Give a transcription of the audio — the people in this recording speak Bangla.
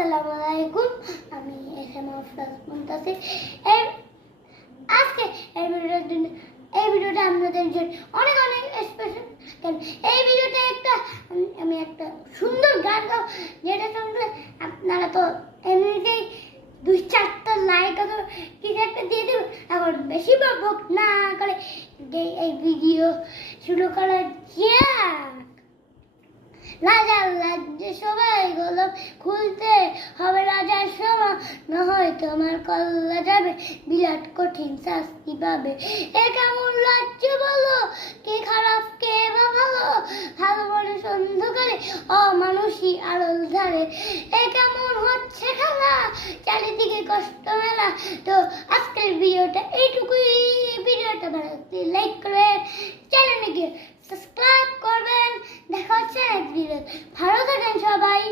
আসসালামু আলাইকুম। আমি এখানে আফরাজ মুনতাসির। আজকে এই ভিডিওটা আপনাদের জন্য অনেক অনেক স্পেশাল। এই ভিডিওটা আমি একটা সুন্দর গান গাও, যেটা শুনলে আপনারা তো এমনিতেই 2-4টা লাইক অথবা কিছু একটা দিয়ে দেবেন। এখন বেশি বক না করে এই ভিডিও শুরু করা যাক। রাজার রাজ্যে সবাই গোলাম খুলতে হবে রাজার সময়, না হয় তোমার কল্লা যাবে, বিরাট কঠিন শাস্তি পাবে। এ কেমন রাজ্য বলো, কে খারাপ কে বা ভালো, ভালো মানুষ অন্ধকারে অমানুষই আড়ল ধারে। এ কেমন হচ্ছে খেলা, চারিদিকে কষ্ট মেলা। তো আজকের ভিডিওটা এইটুকুই। ভিডিওটা ভালো লাগলে লাইক করবেন, চ্যানেলটিকে সাবস্ক্রাইব করবেন। দেখা হচ্ছে নেক্সট ভিডিও। ভালো থাকেন সবাই।